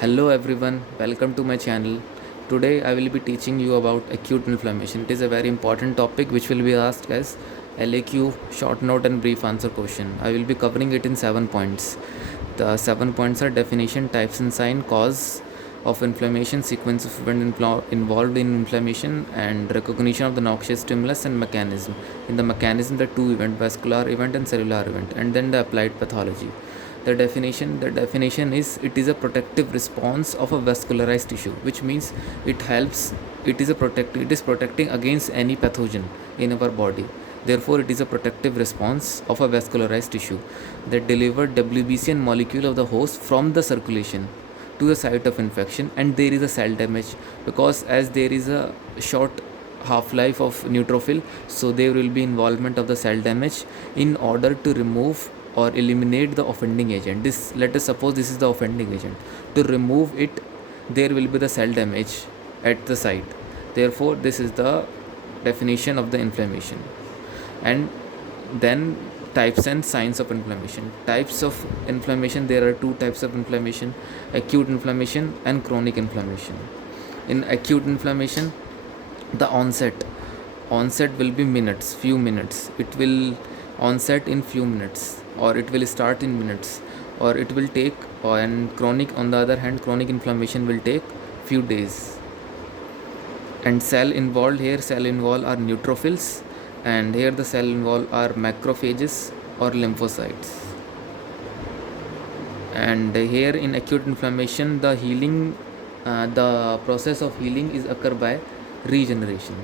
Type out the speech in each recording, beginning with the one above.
Hello everyone, welcome to my channel. Today I will be teaching you about acute inflammation. It is a very important topic which will be asked as LAQ short note and brief answer question. I will be covering it in 7 points. The 7 points are definition, types and sign, cause of inflammation, sequence of events involved in inflammation, and recognition of the noxious stimulus and mechanism. In the mechanism, the two event, vascular event and cellular event, and then the applied pathology. The definition is it is a protective response of a vascularized tissue, which means it is protecting against any pathogen in our body. Therefore it is a protective response of a vascularized tissue that delivered WBC and molecule of the host from the circulation to the site of infection, and there is a cell damage because as there is a short half life of neutrophil, so there will be involvement of the cell damage in order to remove or eliminate the offending agent. This, let us suppose this is the offending agent. To remove it, there will be the cell damage at the site. Therefore this is the definition of the inflammation. And then types and signs of inflammation. Types of inflammation, there are two types of inflammation: acute inflammation and chronic inflammation. In acute inflammation, the onset will be few minutes. It will onset in few minutes, or it will start in minutes, or it will take, and chronic, on the other hand, chronic inflammation will take few days. And cell involved are neutrophils, and here the cell involved are macrophages or lymphocytes. And here in acute inflammation, the process of healing is occur by regeneration,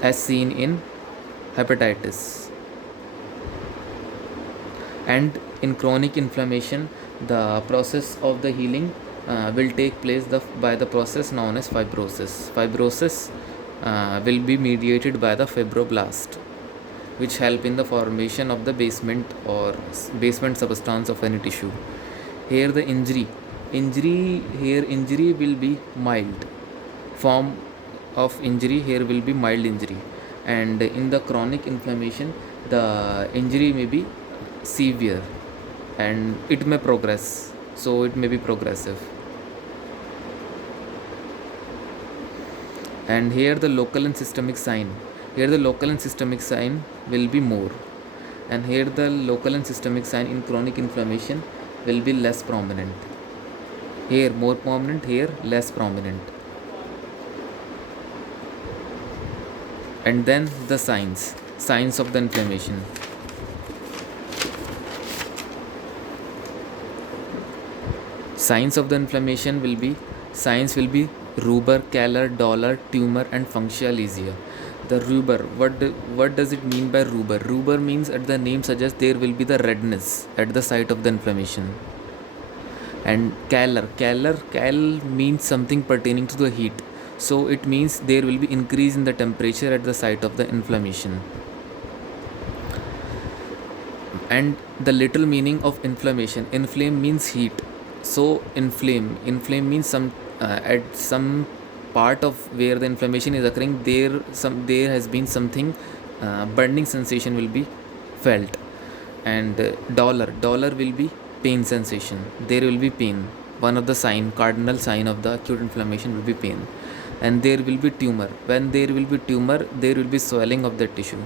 as seen in hepatitis. And in chronic inflammation, the process of the healing will take place by the process known as fibrosis will be mediated by the fibroblast, which help in the formation of the basement substance of any tissue. Here the injury will be mild. Form of injury here will be mild injury. And in the chronic inflammation, the injury may be severe and it may progress, so it may be progressive. And here the local and systemic sign will be more, and here the local and systemic sign in chronic inflammation will be less prominent. Here more prominent, here less prominent. And then the signs of the inflammation. Signs of the inflammation will be rubor, calor, dolor, tumor, and functional lesion. The rubor, what does it mean by rubor? Rubor means, as the name suggests, there will be the redness at the site of the inflammation. And cal means something pertaining to the heat, so it means there will be increase in the temperature at the site of the inflammation. And the literal meaning of inflammation: inflame means heat, so inflame means at some part of where the inflammation is occurring, there has been something, burning sensation will be felt. And dolor will be pain sensation, there will be pain. One of the cardinal sign of the acute inflammation will be pain. And there will be tumor. When there will be tumor, there will be swelling of the tissue.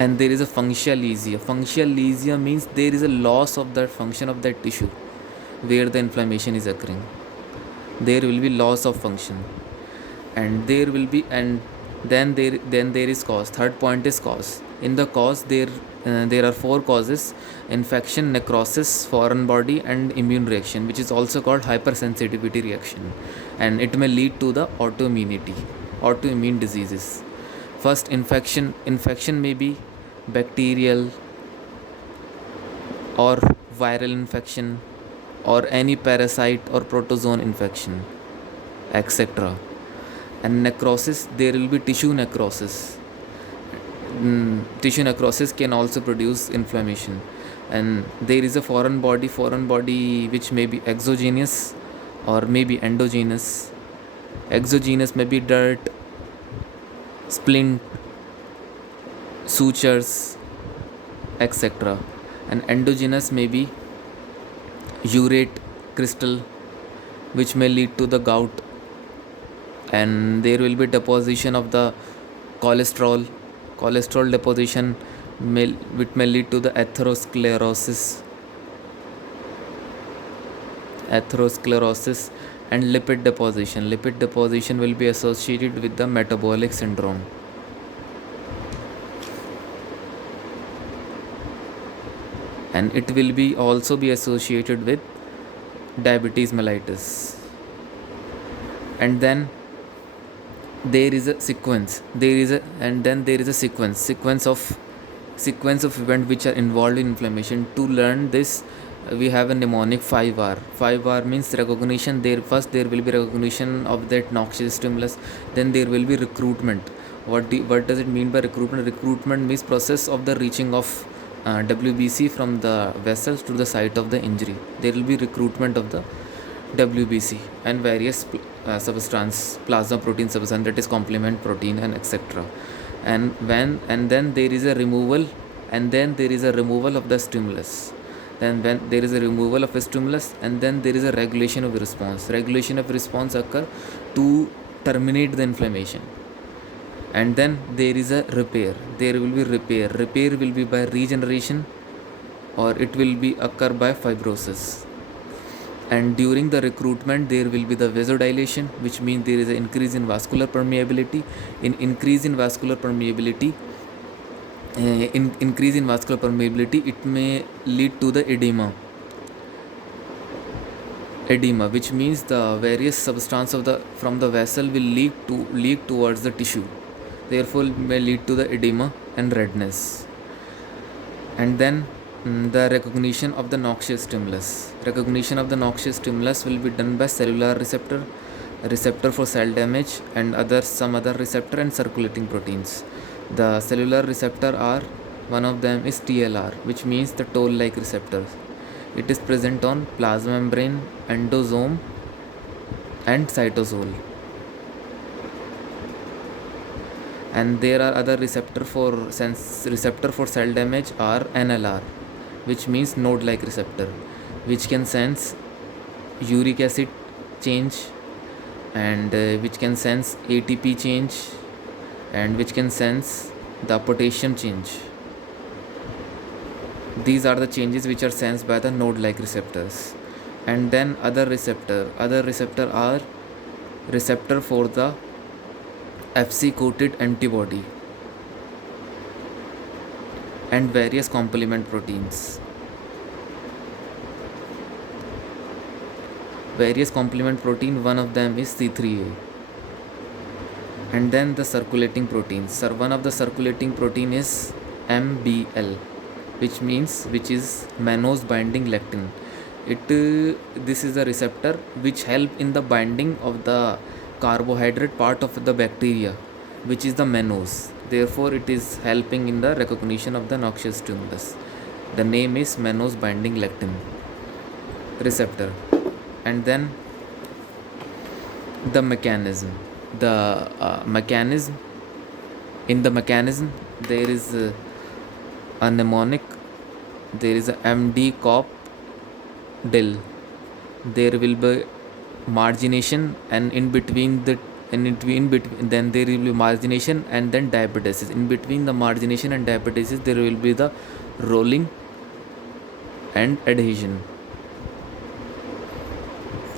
And there is a functional lesion means there is a loss of that function of that tissue where the inflammation is occurring. There will be loss of function. And there will be, and then there is cause. Third point is cause. In the cause, there are 4 causes: infection, necrosis, foreign body, and immune reaction, which is also called hypersensitivity reaction, and it may lead to the autoimmune diseases. First, infection may be bacterial or viral infection, or any parasite or protozoan infection, etc. And necrosis, there will be tissue necrosis. Tissue necrosis can also produce inflammation. And there is a foreign body which may be exogenous or may be endogenous. Exogenous may be dirt, splint, sutures, etc. And endogenous may be urate crystal, which may lead to the gout, and there will be deposition of the cholesterol deposition which may lead to the atherosclerosis, and lipid deposition will be associated with the metabolic syndrome. And it will be also be associated with diabetes mellitus. And then there is a sequence sequence of events which are involved in inflammation. To learn this, we have a mnemonic 5R. 5R means recognition. First there will be recognition of that noxious stimulus, then there will be recruitment. What does it mean by recruitment? Recruitment means process of the reaching of WBC from the vessels to the site of the injury. There will be recruitment of the WBC and various plasma protein substance, that is complement protein and etc. And then there is a removal, and then there is a removal of the stimulus. Then when there is a removal of a stimulus, and then there is a regulation of response. Regulation of response occur to terminate the inflammation. And then there is a repair. There will be repair. Repair will be by regeneration, or it will be occur by fibrosis. And during the recruitment there will be the vasodilation, which means there is an increase in vascular permeability. Increase in vascular permeability, it may lead to the edema, which means the various substance from the vessel will leak towards the tissue, therefore may lead to the edema and redness. And then the recognition of the noxious stimulus. Recognition of the noxious stimulus will be done by cellular receptor for cell damage, and some other receptor and circulating proteins. The cellular receptor are, one of them is TLR, which means the toll-like receptors. It is present on plasma membrane, endosome and cytosol. And there are other receptor for cell damage are NLR, which means node-like receptor, which can sense uric acid change, and which can sense ATP change, and which can sense the potassium change. These are the changes which are sensed by the node-like receptors. And then other receptor are receptor for the Fc coated antibody and various complement proteins. One of them is C3a. And then the circulating proteins. One of the circulating protein is MBL, which is mannose binding lectin. This is a receptor which help in the binding of the carbohydrate part of the bacteria, which is the mannose. Therefore it is helping in the recognition of the noxious stimulus. The name is mannose binding lectin receptor. And then the mechanism. In the mechanism there is a mnemonic. There is a MD COP DIL. There will be margination, and in between then there will be margination and then diabetes. In between the margination and diabetes there will be the rolling and adhesion.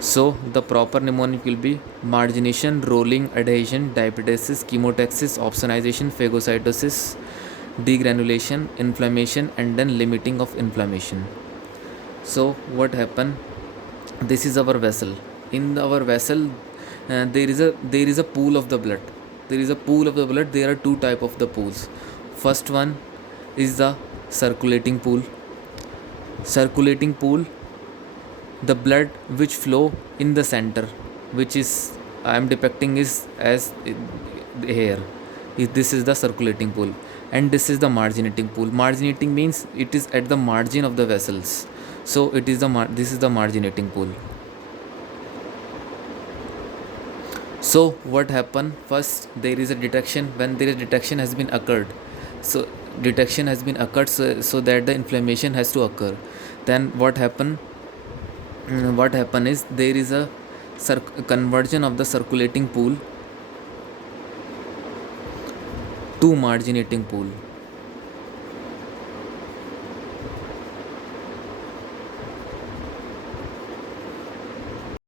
So the proper mnemonic will be margination, rolling, adhesion, diabetes, chemotaxis, opsonization, phagocytosis, degranulation, inflammation, and then limiting of inflammation. So what happened? This is our vessel. In our vessel there is a pool of the blood. There are two type of the pools. First one is the circulating pool. The blood which flow in the center, which is I am depicting is as here. This is the circulating pool, and this is the marginating pool. Marginating means it is at the margin of the vessels. So this is the marginating pool. So what happened? First there is a detection. When there is detection has been occurred, so that the inflammation has to occur. Then what happened? what happen is there is a conversion of the circulating pool to marginating pool.